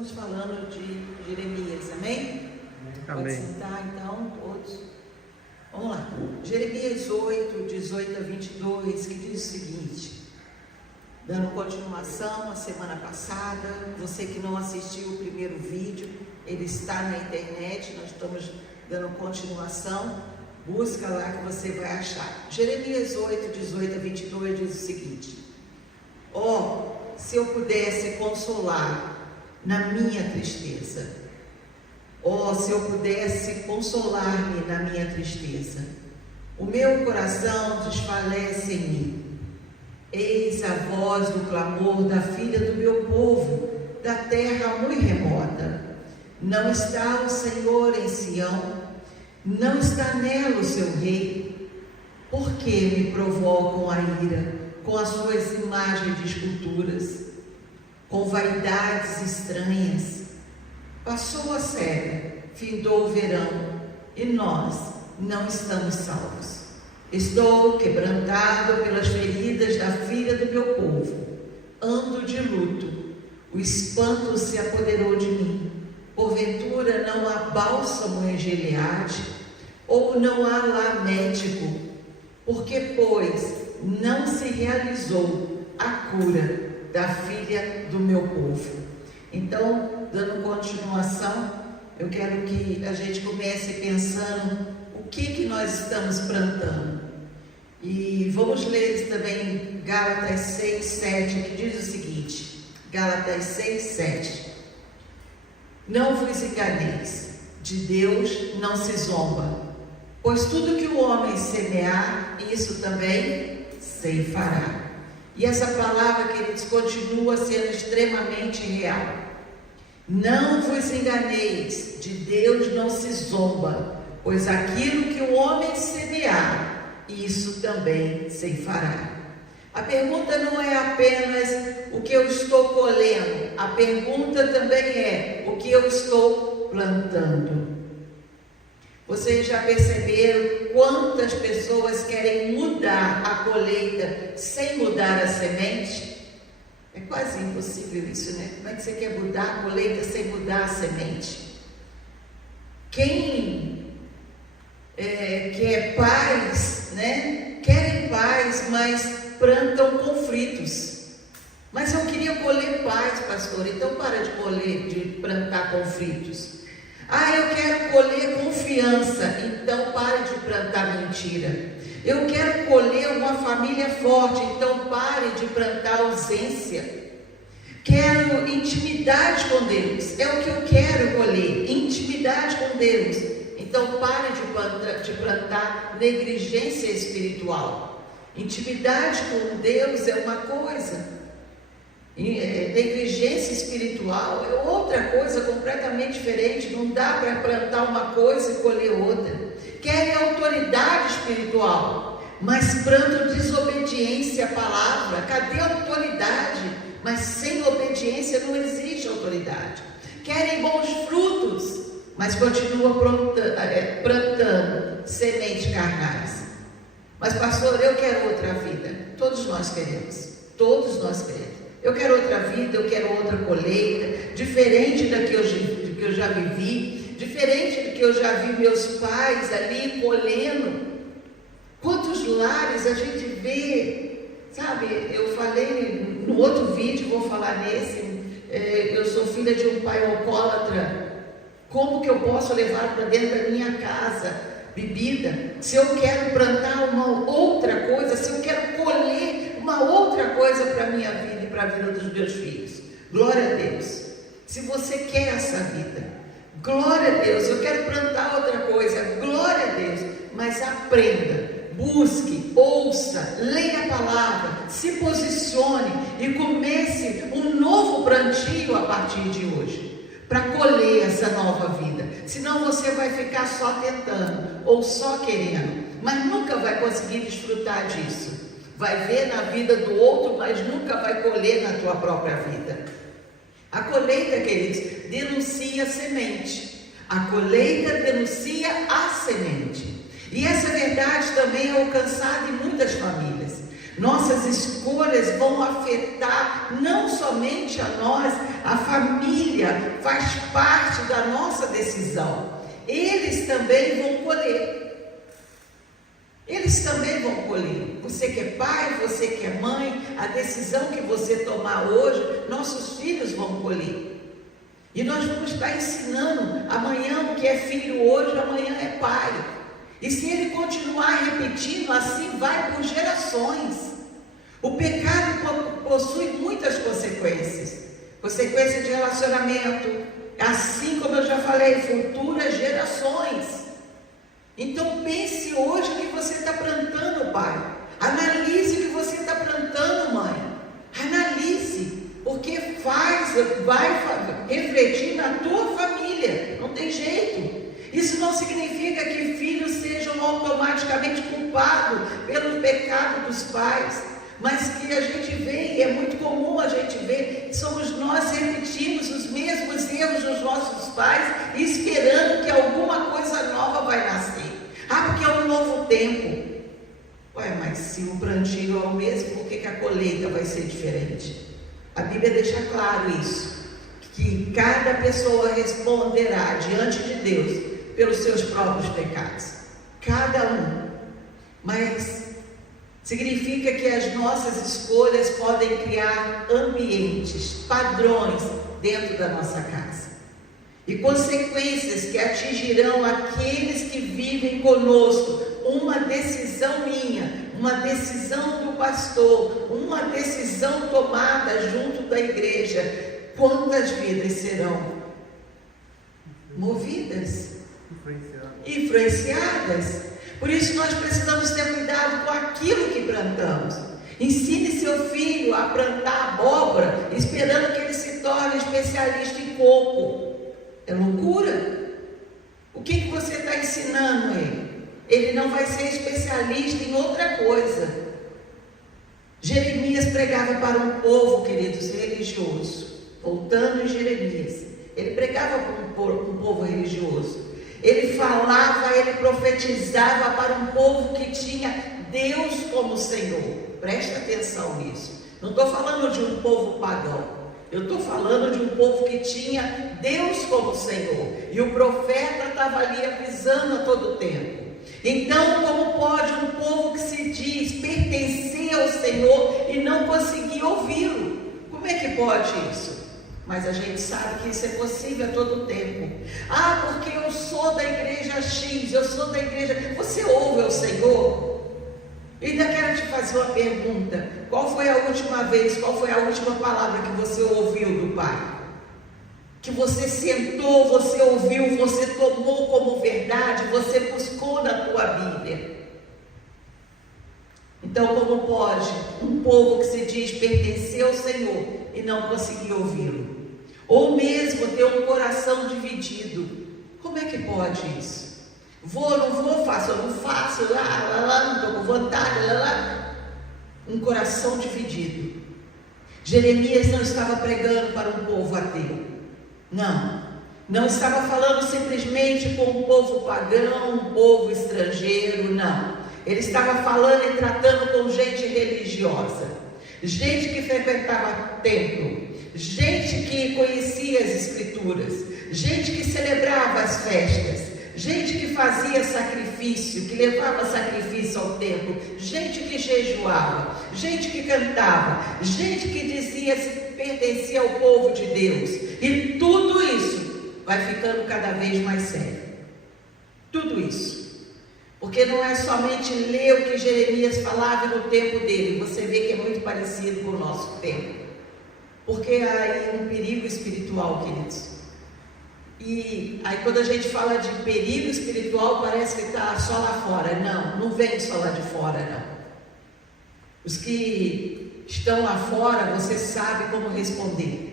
estamos falando de Jeremias, amém? Amém. Pode sentar então, todos. Vamos lá. Jeremias 8, 18 a 22, que diz o seguinte, dando continuação à semana passada. Você que não assistiu o primeiro vídeo, ele está na internet, nós estamos dando continuação. Busca lá que você vai achar. Jeremias 8, 18 a 22 diz o seguinte: se eu pudesse consolar na minha tristeza, se eu pudesse consolar-me na minha tristeza, o meu coração desfalece em mim. Eis a voz do clamor da filha do meu povo, da terra muito remota. Não está o Senhor em Sião, não está nela o seu rei. Por que me provocam a ira com as suas imagens de esculturas, com vaidades estranhas? Passou a cega, findou o verão, e nós não estamos salvos. Estou quebrantado pelas feridas da filha do meu povo. Ando de luto, o espanto se apoderou de mim. Porventura não há bálsamo em Gileade, ou não há lá médico? Porque, pois, não se realizou a cura da filha do meu povo. Então, dando continuação, eu quero que a gente comece pensando o que nós estamos plantando. E vamos ler também Gálatas 6, 7, que diz o seguinte, Gálatas 6, 7. Não vos enganeis, de Deus não se zomba, pois tudo que o homem semear, isso também ceifará. E essa palavra, queridos, continua sendo extremamente real. Não vos enganeis, de Deus não se zomba, pois aquilo que o homem semear, isso também ceifará. A pergunta não é apenas o que eu estou colhendo, a pergunta também é o que eu estou plantando. Vocês já perceberam quantas pessoas querem mudar a colheita sem mudar a semente? É quase impossível isso, né? Como é que você quer mudar a colheita sem mudar a semente? Quem quer paz, né? Querem paz, mas plantam conflitos. Mas eu queria colher paz, pastor, então para de plantar conflitos. Eu quero colher confiança, então pare de plantar mentira. Eu quero colher uma família forte, então pare de plantar ausência. Quero intimidade com Deus, é o que eu quero colher, intimidade com Deus. Então pare de plantar negligência espiritual. Intimidade com Deus é uma coisa, negligência espiritual é outra coisa completamente diferente. Não dá para plantar uma coisa e colher outra. Querem autoridade espiritual, mas plantam desobediência à palavra. Cadê a autoridade? Mas sem obediência não existe autoridade. Querem bons frutos, mas continuam plantando sementes carnais. Mas pastor, eu quero outra vida. Todos nós queremos. Todos nós queremos. Eu quero outra vida, eu quero outra colheita, diferente da que eu já vivi, diferente do que eu já vi meus pais ali colhendo. Quantos lares a gente vê, sabe? Eu falei no outro vídeo, vou falar nesse, eu sou filha de um pai alcoólatra. Como que eu posso levar para dentro da minha casa bebida, se eu quero plantar uma outra coisa, se eu quero colher uma outra coisa para a minha vida e para a vida dos meus filhos? Glória a Deus. Se você quer essa vida, glória a Deus. Eu quero plantar outra coisa, glória a Deus. Mas aprenda, busque, ouça, leia a palavra, se posicione e comece um novo plantio a partir de hoje, para colher essa nova vida. Senão você vai ficar só tentando ou só querendo, mas nunca vai conseguir desfrutar disso. Vai ver na vida do outro, mas nunca vai colher na tua própria vida. A colheita, queridos, denuncia a semente. A colheita denuncia a semente. E essa verdade também é alcançada em muitas famílias. Nossas escolhas vão afetar não somente a nós, a família faz parte da nossa decisão. Eles também vão colher. Eles também vão colher. Você que é pai, você que é mãe, a decisão que você tomar hoje, nossos filhos vão colher. E nós vamos estar ensinando amanhã o que é filho hoje, amanhã é pai. E se ele continuar repetindo, assim vai por gerações. O pecado possui muitas consequências. Consequência de relacionamento, assim como eu já falei, futuras gerações. Então pense hoje o que você está plantando, pai. Analise o que você está plantando, mãe. Analise, porque vai refletir na tua família. Não tem jeito. Isso não significa que filhos sejam automaticamente culpados pelo pecado dos pais, mas que a gente vê, e é muito comum a gente ver, que somos nós repetimos os mesmos erros dos nossos pais, esperando que alguma coisa nova vai nascer. Porque é um novo tempo. Ué, mas se o plantio é o mesmo, por que a colheita vai ser diferente? A Bíblia deixa claro isso, que cada pessoa responderá diante de Deus pelos seus próprios pecados, cada um. Mas significa que as nossas escolhas podem criar ambientes, padrões dentro da nossa casa, e consequências que atingirão aqueles que vivem conosco. Uma decisão minha, uma decisão do pastor, uma decisão tomada junto da igreja, quantas vidas serão movidas? Influenciadas. Por isso nós precisamos ter cuidado com aquilo que plantamos. Ensine seu filho a plantar abóbora, esperando que ele se torne especialista em coco. É loucura. O que você está ensinando ele? Ele não vai ser especialista em outra coisa. Jeremias pregava para um povo, queridos, religioso. Voltando em Jeremias, ele pregava para um povo religioso. Ele falava, ele profetizava para um povo que tinha Deus como Senhor. Presta atenção nisso. Não estou falando de um povo pagão. Eu estou falando de um povo que tinha Deus como Senhor. E o profeta estava ali avisando a todo tempo. Então, como pode um povo que se diz pertencer ao Senhor e não conseguir ouvi-lo? Como é que pode isso? Mas a gente sabe que isso é possível a todo tempo. Porque eu sou da igreja X, eu sou da igreja... Você ouve ao Senhor? E ainda quero te fazer uma pergunta. Qual foi a última vez, qual foi a última palavra que você ouviu do Pai? Que você sentou, você ouviu, você tomou como verdade, você buscou na tua Bíblia. Então, como pode um povo que se diz pertencer ao Senhor e não conseguir ouvi-lo? Ou mesmo ter um coração dividido? Como é que pode isso? Vou, não vou, faço, eu não faço, não estou com vontade, Um coração dividido. Jeremias não estava pregando para um povo ateu. Não estava falando simplesmente com um povo pagão, um povo estrangeiro, não. Ele estava falando e tratando com gente religiosa, gente que frequentava templo, gente que conhecia as escrituras, gente que celebrava as festas, gente que fazia sacrifício, que levava sacrifício ao templo, gente que jejuava, gente que cantava, gente que dizia se pertencia ao povo de Deus. E tudo isso vai ficando cada vez mais sério. Tudo isso. Porque não é somente ler o que Jeremias falava no tempo dele. Você vê que é muito parecido com o nosso tempo. Porque há aí um perigo espiritual, queridos. E aí quando a gente fala de perigo espiritual, parece que está só lá fora. Não vem só lá de fora, não. Os que estão lá fora, você sabe como responder.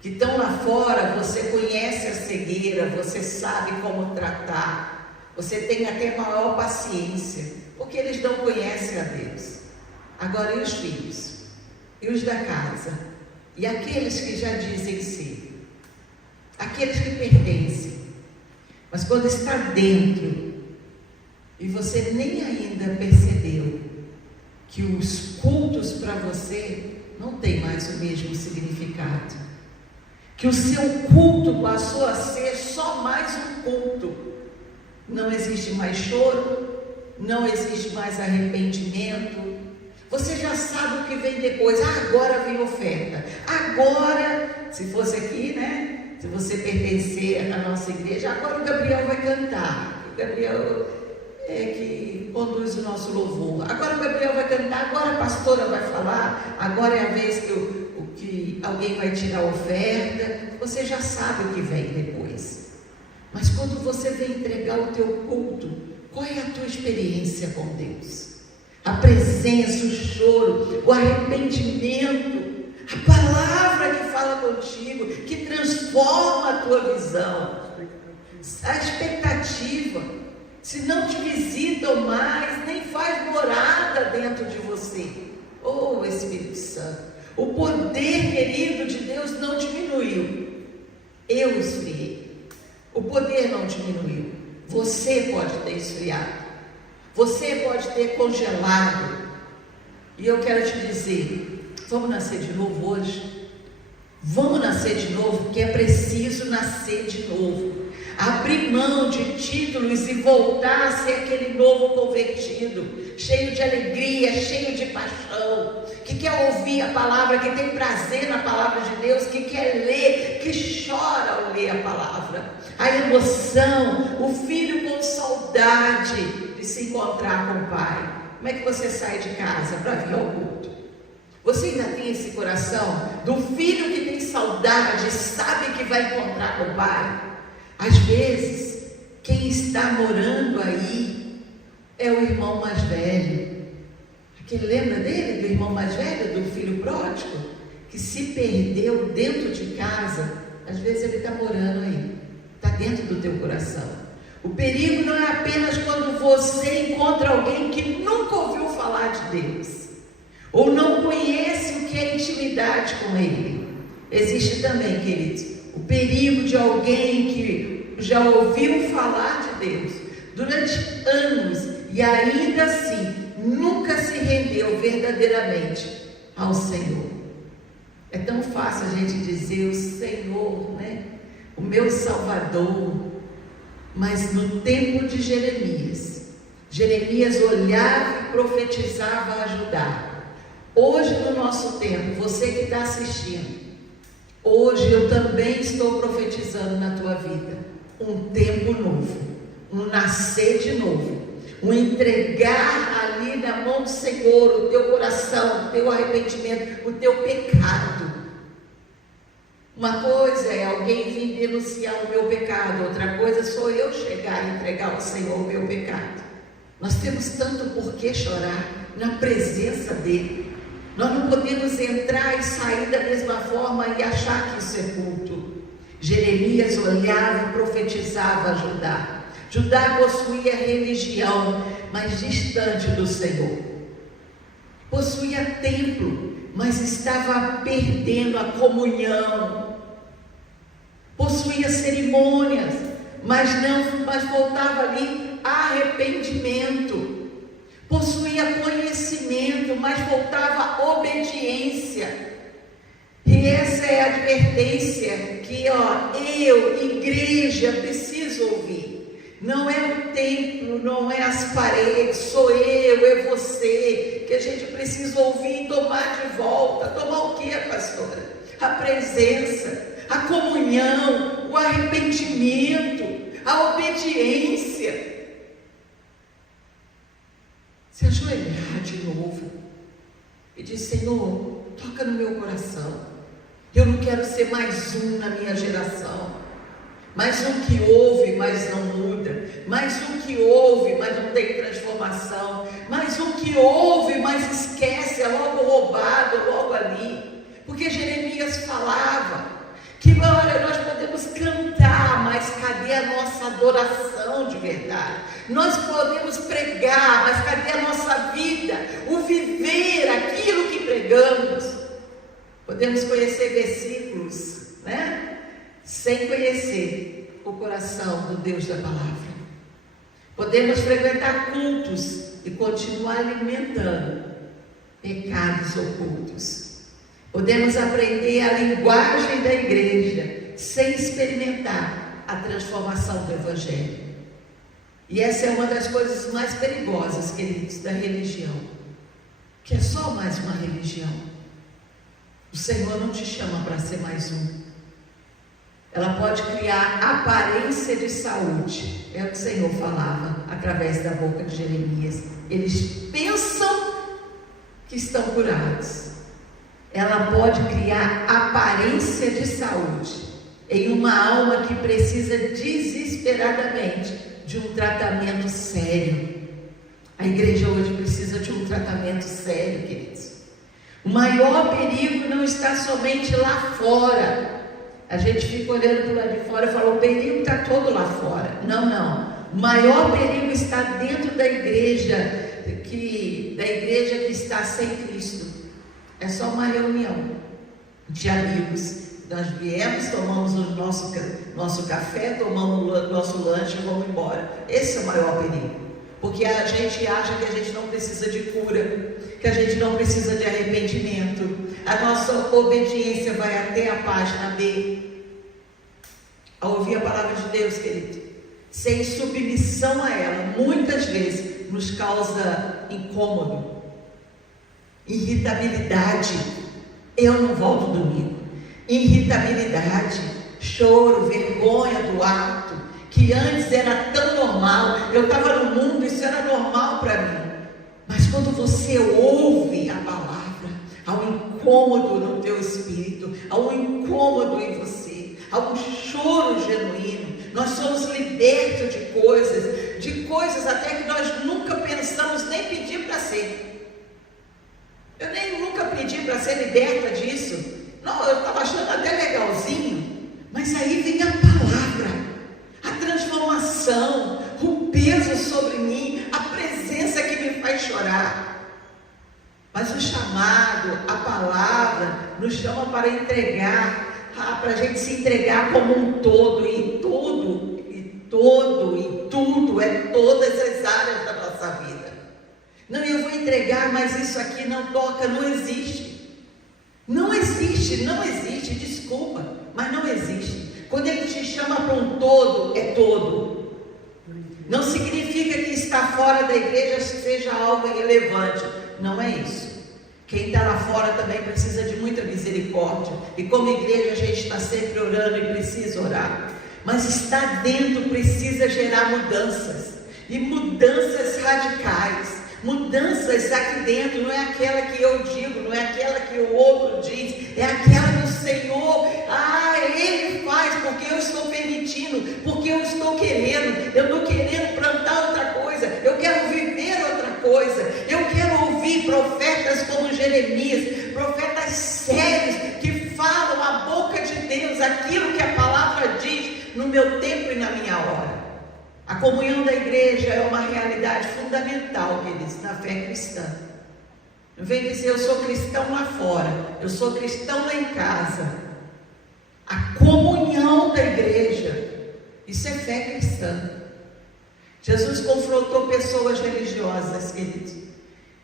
Que estão lá fora, você conhece a cegueira, você sabe como tratar. Você tem até maior paciência, porque eles não conhecem a Deus. Agora, e os filhos? E os da casa? E aqueles que já dizem ser? Aqueles que pertencem? Mas quando está dentro, e você nem ainda percebeu, que os cultos para você não tem mais o mesmo significado, que o seu culto passou a ser só mais um culto. Não existe mais choro, não existe mais arrependimento. Você já sabe o que vem depois. Agora vem oferta. Agora, se fosse aqui, né? Se você pertencer à nossa igreja, agora o Gabriel vai cantar. O Gabriel é que conduz o nosso louvor. Agora o Gabriel vai cantar, agora a pastora vai falar, agora é a vez que alguém vai tirar a oferta. Você já sabe o que vem depois. Mas quando você vem entregar o teu culto, qual é a tua experiência com Deus? A presença, o choro, o arrependimento, a palavra que fala contigo, que transforma a tua visão, a expectativa. Se não te visitam mais, nem faz morada dentro de você. Oh, Espírito Santo, o poder, querido, de Deus não diminuiu. Eu esfriei. O poder não diminuiu. Você pode ter esfriado. Você pode ter congelado. E eu quero te dizer, vamos nascer de novo hoje? Vamos nascer de novo, porque é preciso nascer de novo. Abrir mão de títulos e voltar a ser aquele novo convertido, cheio de alegria, cheio de paixão, que quer ouvir a palavra, que tem prazer na palavra de Deus, que quer ler, que chora ao ler a palavra. A emoção, o filho com saudade de se encontrar com o pai. Como é que você sai de casa para vir ao culto? Você ainda tem esse coração do filho que tem saudade, sabe que vai encontrar com o pai? Às vezes, quem está morando aí é o irmão mais velho. Aquele lembra dele, do irmão mais velho, do filho pródigo, que se perdeu dentro de casa? Às vezes ele está morando aí, está dentro do teu coração. O perigo não é apenas quando você encontra alguém que nunca ouviu falar de Deus, ou não conhece o que é intimidade com Ele. Existe também, queridos, o perigo de alguém que já ouviu falar de Deus durante anos e ainda assim nunca se rendeu verdadeiramente ao Senhor. É tão fácil a gente dizer o Senhor, né? O meu Salvador. Mas no tempo de Jeremias olhava e profetizava a Judá. Hoje no nosso tempo, você que está assistindo, hoje eu também estou profetizando na tua vida um tempo novo, um nascer de novo, um entregar ali na mão do Senhor o teu coração, o teu arrependimento, o teu pecado. Uma coisa é alguém vir denunciar o meu pecado, outra coisa sou eu chegar e entregar ao Senhor o meu pecado. Nós temos tanto por que chorar na presença dEle. Nós não podemos entrar e sair da mesma forma e achar que isso é culto. Jeremias olhava e profetizava a Judá. Judá possuía religião, mas distante do Senhor. Possuía templo, mas estava perdendo a comunhão. Possuía cerimônias, mas faltava ali arrependimento. Possuía conhecimento, mas faltava obediência. E essa é a advertência que eu, igreja, preciso ouvir. Não é o templo, não é as paredes, sou eu, é você, que a gente precisa ouvir e tomar de volta. Tomar o que, pastora? A presença, a comunhão, o arrependimento, a obediência. Se ajoelhar de novo e dizer: Senhor, toca no meu coração. Eu não quero ser mais um na minha geração, mais um que ouve, mas não muda, mais um que ouve, mas não tem transformação, mais um que ouve, mas esquece, é logo roubado, logo ali. Porque Jeremias falava que, olha, nós podemos cantar, mas cadê a nossa adoração de verdade? Nós podemos pregar, mas cadê a nossa vida? O viver aquilo que pregamos. Podemos conhecer versículos, né? Sem conhecer o coração do Deus da palavra. Podemos frequentar cultos e continuar alimentando pecados ocultos. Podemos aprender a linguagem da igreja sem experimentar a transformação do Evangelho. E essa é uma das coisas mais perigosas, queridos, da religião, que é só mais uma religião. O Senhor não te chama para ser mais um. Ela pode criar aparência de saúde, é o que o Senhor falava através da boca de Jeremias. Eles pensam que estão curados. Ela pode criar aparência de saúde em uma alma que precisa desesperadamente de um tratamento sério. A igreja hoje precisa de um tratamento sério, queridos. O maior perigo não está somente lá fora. A gente fica olhando para o lado de fora e fala, o perigo está todo lá fora. Não, não. O maior perigo está dentro da igreja que está sem Cristo. É só uma reunião de amigos. Nós viemos, tomamos o nosso café, tomamos o nosso lanche e vamos embora. Esse é o maior perigo. Porque a gente acha que a gente não precisa de cura, que a gente não precisa de arrependimento. A nossa obediência vai até a página B. Ao ouvir a palavra de Deus, querido, sem submissão a ela, muitas vezes nos causa incômodo, irritabilidade. Eu não volto domingo. Irritabilidade, choro, vergonha do ato, que antes era tão normal. Eu estava no mundo, isso era normal para mim. Mas quando você ouve a palavra, há um incômodo no teu espírito, há um incômodo em você, há um choro genuíno. Nós somos libertos de coisas até que nós nunca pensamos nem pedir para ser. Eu nem nunca pedi para ser liberta disso. Não, eu estava achando até legalzinho, mas aí vem a palavra, a transformação, o peso sobre mim, a presença que me faz chorar. Mas o chamado, a palavra, nos chama para entregar, para a gente se entregar como um todo, e tudo, é todas as áreas da nossa vida. Não, eu vou entregar, mas isso aqui não toca, não existe. Não existe, desculpa, mas não existe. Quando Ele te chama para um todo, é todo. Não significa que estar fora da igreja seja algo irrelevante. Não é isso. Quem está lá fora também precisa de muita misericórdia. E como igreja a gente está sempre orando e precisa orar. Mas estar dentro precisa gerar mudanças. E mudanças radicais. Mudanças aqui dentro, não é aquela que eu digo, não é aquela que o outro diz, é aquela que o Senhor, Ele faz, porque eu estou permitindo, porque eu estou querendo. Eu estou querendo plantar outra coisa, eu quero viver outra coisa, eu quero ouvir profetas como Jeremias, profetas sérios, que falam a boca de Deus, aquilo que a palavra diz, no meu tempo e na minha hora. A comunhão da igreja é uma realidade fundamental, queridos, na fé cristã. Não vem dizer eu sou cristão lá fora, eu sou cristão lá em casa. A comunhão da igreja, isso é fé cristã. Jesus confrontou pessoas religiosas, queridos,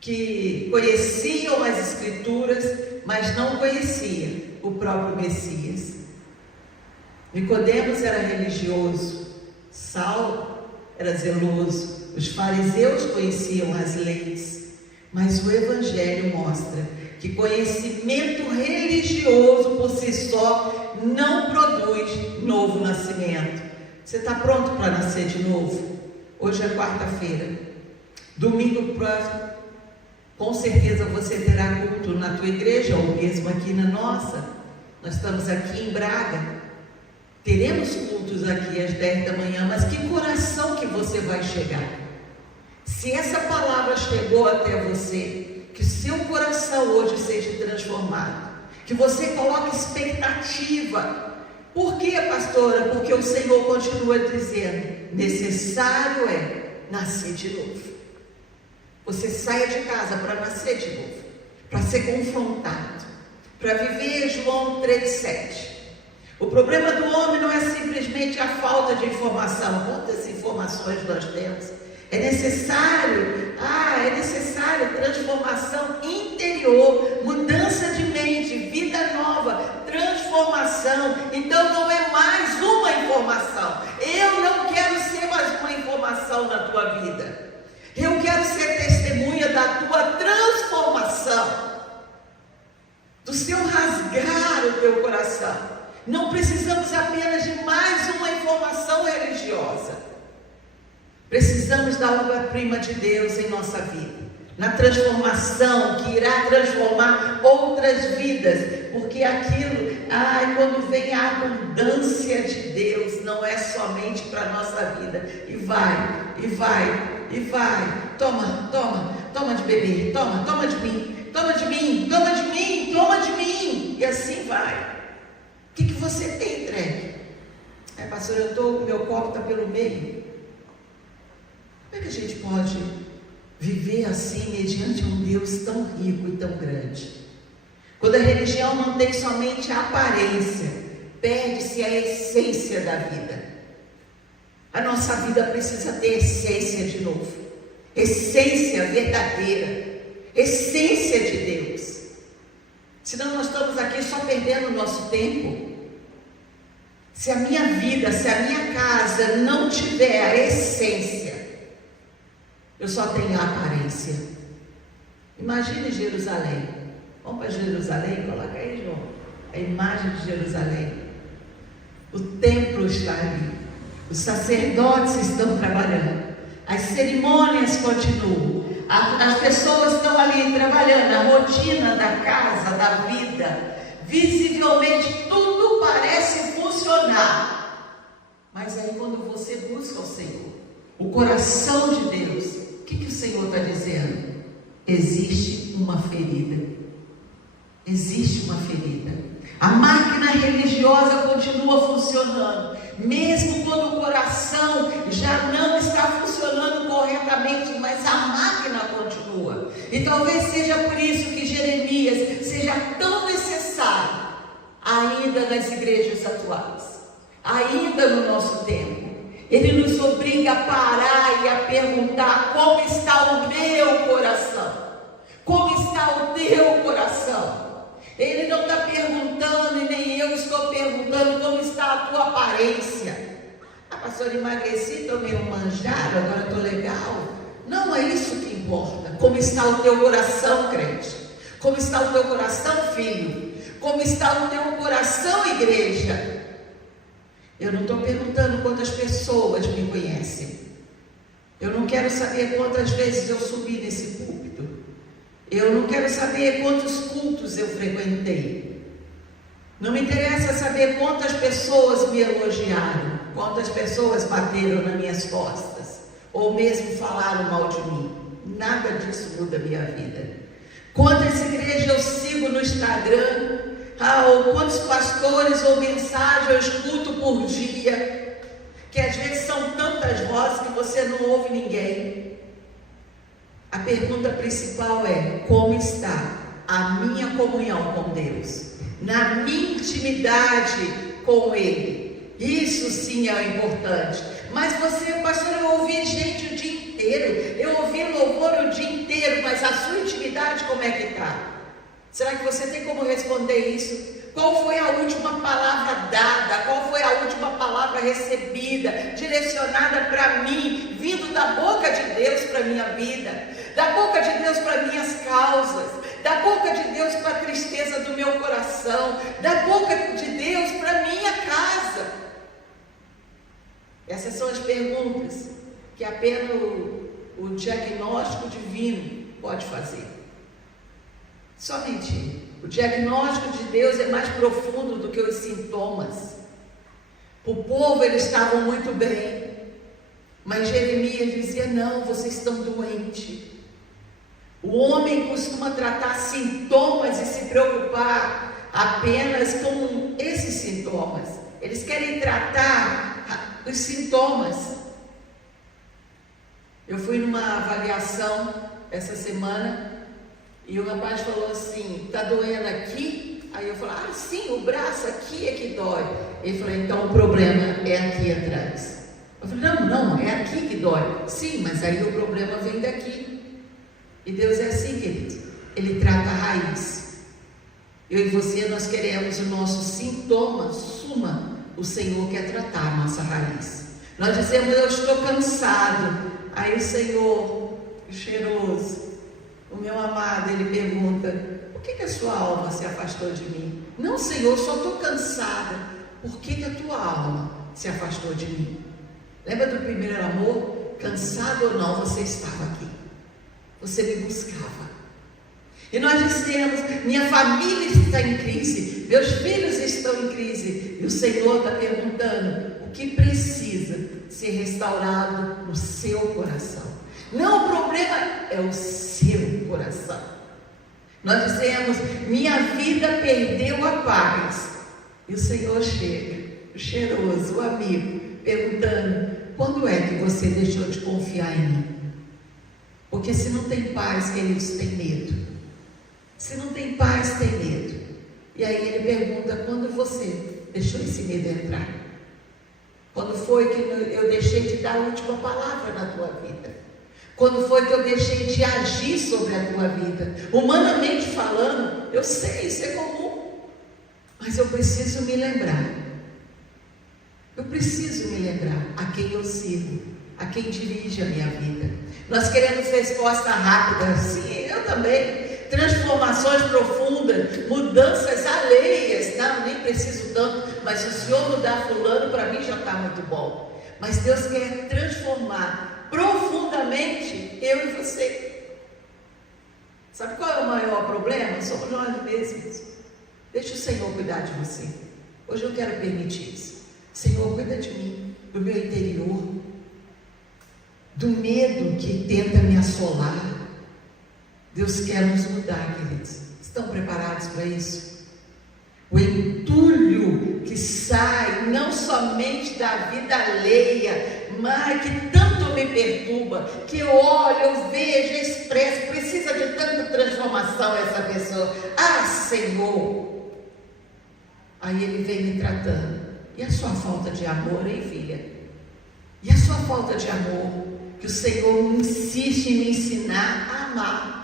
que conheciam as Escrituras, mas não conheciam o próprio Messias. Nicodemos era religioso, Saulo era zeloso, os fariseus conheciam as leis, mas o Evangelho mostra que conhecimento religioso por si só não produz novo nascimento. Você está pronto para nascer de novo? Hoje é quarta-feira, domingo próximo, com certeza você terá culto na tua igreja ou mesmo aqui na nossa. Nós estamos aqui em Braga. Teremos cultos aqui às 10 da manhã, mas que coração que você vai chegar? Se essa palavra chegou até você, que seu coração hoje seja transformado, que você coloque expectativa. Por quê, pastora? Porque o Senhor continua dizendo, necessário é nascer de novo. Você saia de casa para nascer de novo, para ser confrontado, para viver João 3,7. O problema do homem não é simplesmente a falta de informação. Quantas informações nós temos? É necessário transformação interior, mudança de mente, vida nova, transformação. Então não é mais uma informação. Eu não quero ser mais uma informação na tua vida. Eu quero ser testemunha da tua transformação, do seu rasgar o teu coração. Não precisamos apenas de mais uma informação religiosa. Precisamos da obra-prima de Deus em nossa vida, na transformação que irá transformar outras vidas, porque aquilo, quando vem a abundância de Deus, não é somente para a nossa vida, e vai, toma de beber, toma de mim, e assim vai. O que você tem entregue? Pastor, meu copo está pelo meio. Como é que a gente pode viver assim, mediante um Deus tão rico e tão grande? Quando a religião mantém somente a aparência, perde-se a essência da vida. A nossa vida precisa ter essência de novo, essência verdadeira, essência de Deus. Senão nós estamos aqui só perdendo o nosso tempo. Se a minha vida, se a minha casa não tiver a essência, eu só tenho a aparência. Imagine Jerusalém. Vamos para Jerusalém? Coloca aí, João, a imagem de Jerusalém. O templo está ali, os sacerdotes estão trabalhando, as cerimônias continuam, as pessoas estão ali trabalhando, a rotina da casa, da vida, visivelmente tudo parece funcionar. Mas aí quando você busca o Senhor, o coração de Deus, o que o Senhor está dizendo? Existe uma ferida. Existe uma ferida. A máquina religiosa continua funcionando, mesmo quando o coração já não está funcionando corretamente, mas a máquina continua. E talvez seja por isso que Jeremias seja tão necessário ainda nas igrejas atuais, ainda no nosso tempo. Ele nos obriga a parar e a perguntar: como está o meu coração? Como está o teu coração? Ele não está perguntando, e nem eu estou perguntando, como está a tua aparência. Pastor, emagreci, tomei um manjado, agora estou legal. Não é isso que importa. Como está o teu coração, crente? Como está o teu coração, filho? Como está o teu coração, igreja? Eu não estou perguntando quantas pessoas me conhecem. Eu não quero saber quantas vezes eu subi nesse púlpito. Eu não quero saber quantos cultos eu frequentei. Não me interessa saber quantas pessoas me elogiaram, quantas pessoas bateram nas minhas costas, ou mesmo falaram mal de mim. Nada disso muda a minha vida. Quantas igrejas eu sigo no Instagram, ou quantos pastores ou mensagens eu escuto por dia, que às vezes são tantas vozes que você não ouve ninguém. A pergunta principal é: como está a minha comunhão com Deus? Na minha intimidade com Ele? Isso sim é o importante. Mas você, pastor, eu ouvi gente o dia inteiro, eu ouvi louvor o dia inteiro, mas a sua intimidade como é que está? Será que você tem como responder isso? Qual foi a última palavra dada? Qual foi a última palavra recebida, direcionada para mim, vindo da boca de Deus para a minha vida, da boca de Deus para minhas causas, da boca de Deus para a tristeza do meu coração, da boca de Deus para a minha casa? Essas são as perguntas que apenas o diagnóstico divino pode fazer. Somente o diagnóstico de Deus é mais profundo do que os sintomas. O povo, eles estavam muito bem, mas Jeremias dizia: não, vocês estão doentes. O homem costuma tratar sintomas e se preocupar apenas com esses sintomas. Eles querem tratar os sintomas. Eu fui numa avaliação essa semana e o rapaz falou assim: tá doendo aqui? Aí eu falei: sim, o braço aqui é que dói. Ele falou: então o problema é aqui atrás. Eu falei, não, é aqui que dói. Sim, mas aí o problema vem daqui. E Deus é assim, queridos. Ele trata a raiz. Eu e você, nós queremos o nosso sintoma, suma. O Senhor quer tratar a nossa raiz. Nós dizemos, eu estou cansado. Aí o Senhor, cheiroso, o meu amado, ele pergunta, por que a sua alma se afastou de mim? Não, Senhor, só estou cansada. Por que a tua alma se afastou de mim? Lembra do primeiro amor? Cansado ou não, você estava aqui. Você me buscava. E nós dissemos, minha família está em crise, meus filhos estão em crise. E o Senhor está perguntando, o que precisa ser restaurado no seu coração? Não, o problema é o seu coração. Nós dizemos, minha vida perdeu a paz. E o Senhor chega, o cheiroso, o amigo, perguntando, quando é que você deixou de confiar em mim? Porque se não tem paz, queridos, tem medo. Se não tem paz, tem medo. E aí ele pergunta, quando você deixou esse medo entrar? Quando foi que eu deixei de dar a última palavra na tua vida? Quando foi que eu deixei de agir sobre a tua vida? Humanamente falando, eu sei, isso é comum. Mas eu preciso me lembrar. Eu preciso me lembrar a quem eu sirvo, a quem dirige a minha vida. Nós queremos resposta rápida. Sim, eu também. Transformações profundas, mudanças alheias. Não, nem preciso tanto, mas se o Senhor mudar fulano, para mim já está muito bom. Mas Deus quer transformar profundamente eu e você. Sabe qual é o maior problema? Somos nós mesmos. Deixa o Senhor cuidar de você. Hoje eu quero permitir isso. Senhor, cuida de mim, do meu interior, do medo que tenta me assolar. Deus quer nos mudar, queridos. Estão preparados para isso? O entulho que sai não somente da vida alheia, mas que tanto me perturba, que eu olho, eu vejo, eu expresso, precisa de tanta transformação essa pessoa. Ah, Senhor! Aí Ele vem me tratando. E a sua falta de amor, hein, filha? E a sua falta de amor? Que o Senhor insiste em me ensinar a amar.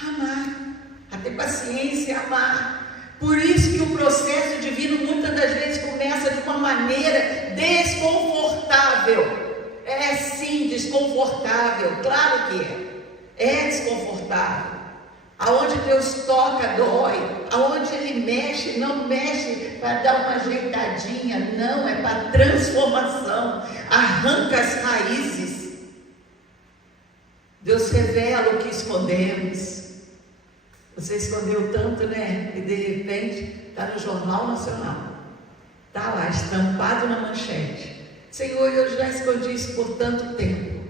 Amar, a ter paciência, amar. Por isso que o processo divino muitas das vezes começa de uma maneira desconfortável. É sim desconfortável, claro que é desconfortável. Aonde Deus toca, dói. Aonde Ele mexe, não mexe para dar uma ajeitadinha, não, é para transformação. Arranca as raízes. Deus revela o que escondemos. Você escondeu tanto, né? E de repente está no Jornal Nacional. Está lá, estampado na manchete. Senhor, eu já escondi isso por tanto tempo.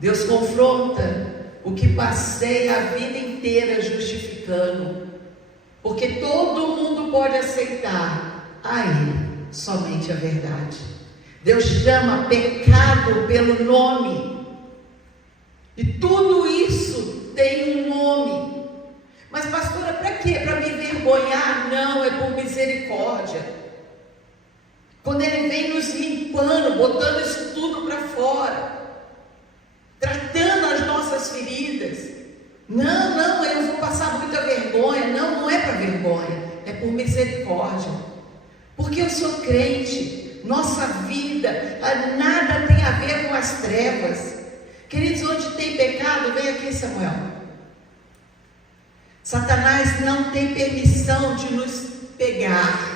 Deus confronta o que passei a vida inteira justificando. Porque todo mundo pode aceitar a Ele somente a verdade. Deus chama pecado pelo nome. E tudo isso tem um nome. Mas pastora, para quê? Para me envergonhar? Não, é por misericórdia. Quando Ele vem nos limpando, botando isso tudo para fora, tratando as nossas feridas. Não, eu vou passar muita vergonha. Não é para vergonha, é por misericórdia. Porque eu sou crente, nossa vida nada tem a ver com as trevas. Queridos, onde tem pecado, vem aqui, Samuel. Satanás não tem permissão de nos pegar.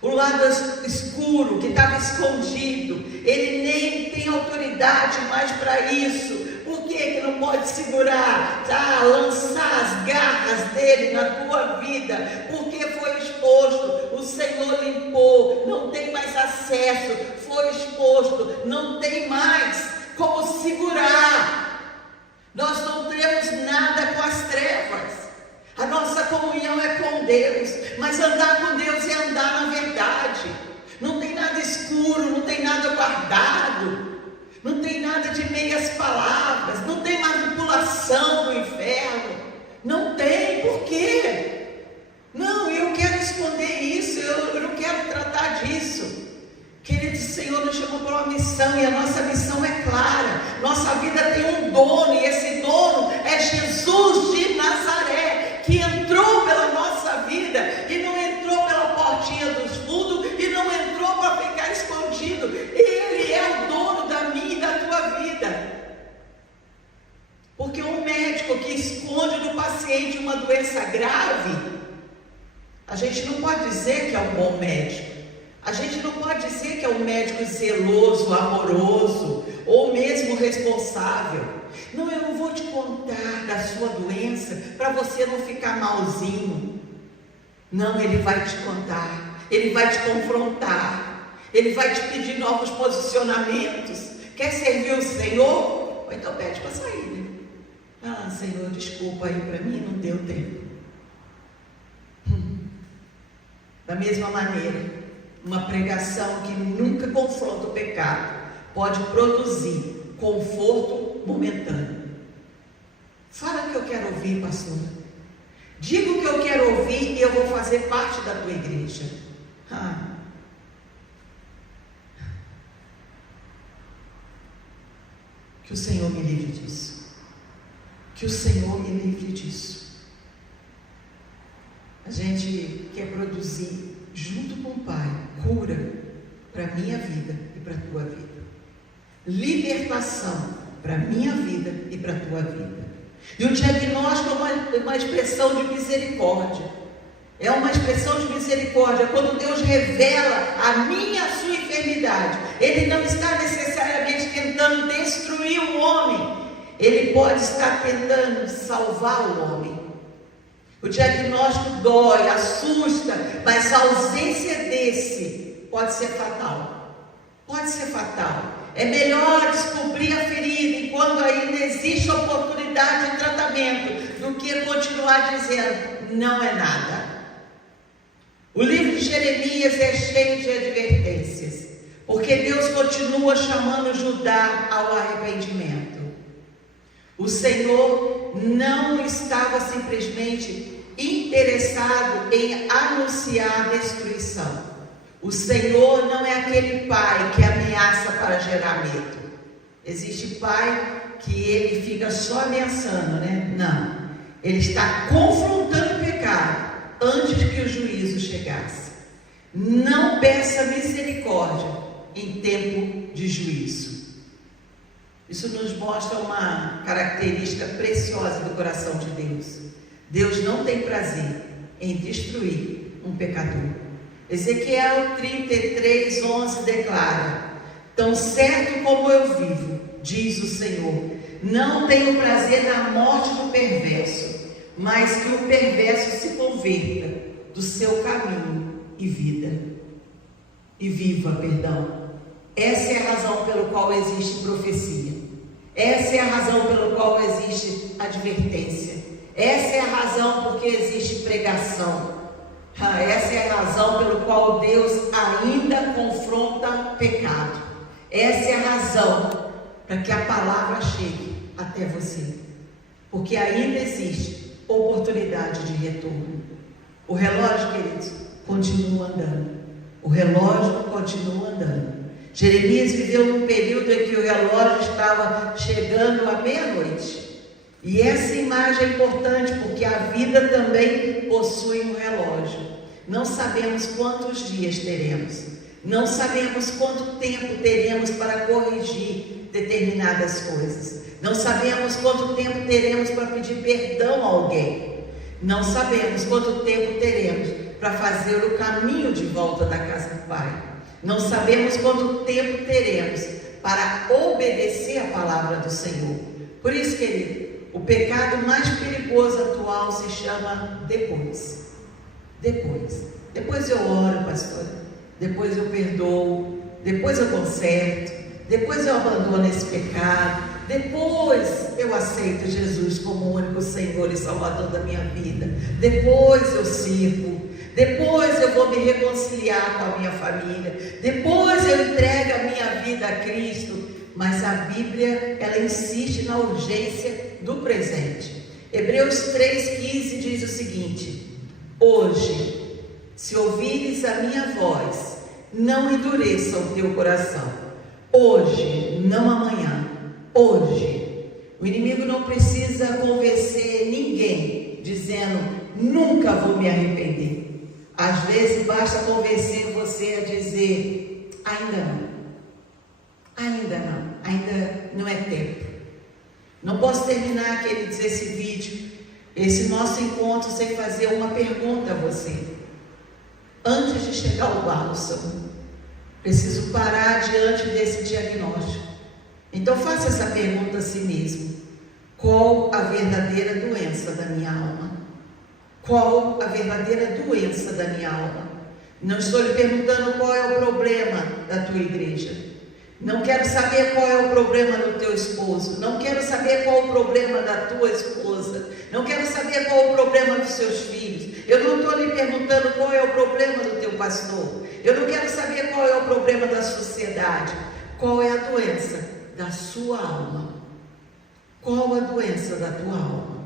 O lado escuro, que estava escondido, ele nem tem autoridade mais para isso. Por que não pode segurar, lançar as garras dele na tua vida? Porque foi exposto, o Senhor limpou, não tem mais acesso, foi exposto, não tem mais como segurar. Nós não temos nada com as trevas. A nossa comunhão é com Deus, mas andar com Deus é andar na verdade. Não tem nada escuro, não tem nada guardado, não tem nada de meias palavras, não tem manipulação do inferno. Não tem. Por quê? Não, eu quero esconder isso, eu não quero tratar disso. Querido, Senhor uma missão, e a nossa missão é clara. Nossa vida tem um dono, e esse dono é Jesus de Nazaré, que entrou pela nossa vida, e não entrou pela portinha dos fundos, e não entrou para ficar escondido. Ele é o dono da minha e da tua vida. Porque um médico que esconde do paciente uma doença grave, a gente não pode dizer que é um bom médico. A gente não pode dizer que é um médico zeloso, amoroso, ou mesmo responsável. Não, eu não vou te contar da sua doença para você não ficar malzinho. Não, ele vai te contar, ele vai te confrontar, ele vai te pedir novos posicionamentos. Quer servir o Senhor? Ou então pede para sair, né? Ah, Senhor, desculpa aí, para mim não deu tempo. Da mesma maneira, uma pregação que nunca confronta o pecado pode produzir conforto momentâneo. Fala o que eu quero ouvir, pastor. Diga o que eu quero ouvir e eu vou fazer parte da tua igreja. Que o Senhor me livre disso. Que o Senhor me livre disso. A gente quer produzir, junto com o Pai, cura para a minha vida e para a tua vida. Libertação para a minha vida e para a tua vida. E o diagnóstico é uma expressão de misericórdia. É uma expressão de misericórdia. Quando Deus revela a minha e a sua enfermidade, Ele não está necessariamente tentando destruir o homem. Ele pode estar tentando salvar o homem. O diagnóstico dói, assusta, mas a ausência desse pode ser fatal. Pode ser fatal. É melhor descobrir a ferida enquanto ainda existe oportunidade de tratamento do que continuar dizendo, não é nada. O livro de Jeremias é cheio de advertências, porque Deus continua chamando Judá ao arrependimento. O Senhor não estava simplesmente interessado em anunciar a destruição. O Senhor não é aquele pai que ameaça para gerar medo. Existe pai que ele fica só ameaçando, né? Não. Ele está confrontando o pecado antes que o juízo chegasse. Não peça misericórdia em tempo de juízo. Isso nos mostra uma característica preciosa do coração de Deus. Deus não tem prazer em destruir um pecador. Ezequiel 33:11 declara: tão certo como eu vivo, diz o Senhor, não tenho prazer na morte do perverso, mas que o perverso se converta do seu caminho e viva. Essa é a razão pelo qual existe profecia. Essa é a razão pelo qual existe advertência. Essa é a razão porque existe pregação. Essa é a razão pelo qual Deus ainda confronta pecado. Essa é a razão para que a palavra chegue até você, porque ainda existe oportunidade de retorno. O relógio, queridos, continua andando. O relógio continua andando. Jeremias viveu num período em que o relógio estava chegando à meia-noite. E essa imagem é importante porque a vida também possui um relógio. Não sabemos quantos dias teremos. Não sabemos quanto tempo teremos para corrigir determinadas coisas. Não sabemos quanto tempo teremos para pedir perdão a alguém. Não sabemos quanto tempo teremos para fazer o caminho de volta da casa do Pai. Não sabemos quanto tempo teremos para obedecer a palavra do Senhor. Por isso, querido, o pecado mais perigoso atual se chama depois. Depois eu oro, pastora. Depois eu perdoo. Depois eu conserto. Depois eu abandono esse pecado. Depois eu aceito Jesus como o único Senhor e Salvador da minha vida. Depois eu sirvo. Depois eu vou me reconciliar com a minha família. Depois eu entrego a minha vida a Cristo. Mas a Bíblia, ela insiste na urgência do presente. Hebreus 3,15 diz o seguinte: hoje, se ouvires a minha voz, não endureça o teu coração, Hoje, não amanhã, hoje. O inimigo não precisa convencer ninguém dizendo, nunca vou me arrepender. Às vezes basta convencer você a dizer, ainda não é tempo. Não posso terminar, queridos, esse vídeo, esse nosso encontro, sem fazer uma pergunta a você. Antes de chegar ao bálsamo, preciso parar diante desse diagnóstico. Então faça essa pergunta a si mesmo. Qual a verdadeira doença da minha alma? Qual a verdadeira doença da minha alma? Não estou lhe perguntando qual é o problema da tua igreja. Não quero saber qual é o problema do teu esposo. Não quero saber qual é o problema da tua esposa. Não quero saber qual é o problema dos seus filhos. Eu não estou lhe perguntando qual é o problema do teu pastor. Eu não quero saber qual é o problema da sociedade. Qual é a doença da sua alma? Qual a doença da tua alma?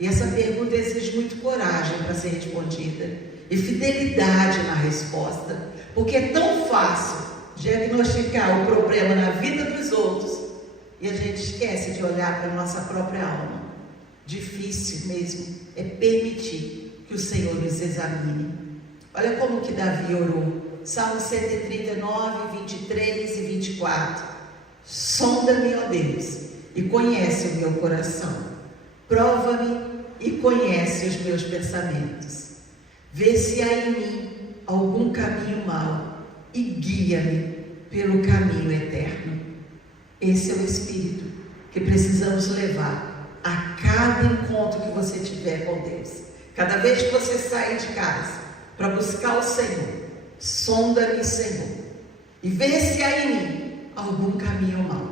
E essa pergunta exige muito coragem para ser respondida e fidelidade na resposta, porque é tão fácil diagnosticar o problema na vida dos outros e a gente esquece de olhar para a nossa própria alma. Difícil mesmo é permitir que o Senhor nos examine. Olha como que Davi orou. Salmo 139, 23 e 24. Sonda-me, ó Deus, e conhece o meu coração. Prova-me e conhece os meus pensamentos. Vê se há em mim algum caminho mau e guia-me pelo caminho eterno. Esse é o espírito que precisamos levar a cada encontro que você tiver com Deus. Cada vez que você sair de casa para buscar o Senhor, sonda-me, Senhor, e vê se há em mim algum caminho mau.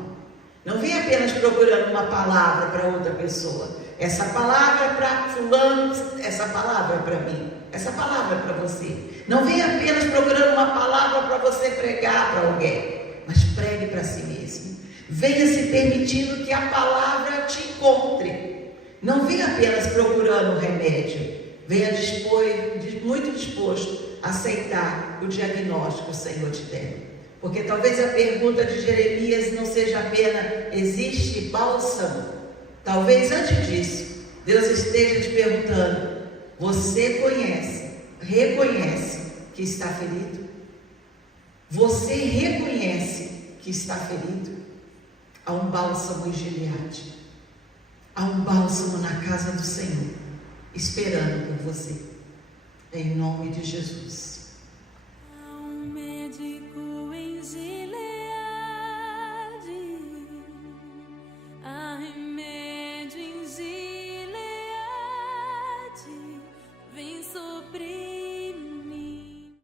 Não vem apenas procurando uma palavra para outra pessoa. Essa palavra é para fulano, essa palavra é para mim, essa palavra é para você. Não vem apenas procurando uma palavra para você pregar para alguém, mas pregue para si mesmo. Venha se permitindo que a palavra te encontre. Não venha apenas procurando remédio. Venha muito disposto a aceitar o diagnóstico que o Senhor te der. Porque talvez a pergunta de Jeremias não seja apenas, existe bálsamo? Talvez antes disso, Deus esteja te perguntando, você reconhece que está ferido? Você reconhece que está ferido? Há um bálsamo em Gileade. Há um bálsamo na casa do Senhor, esperando por você. Em nome de Jesus.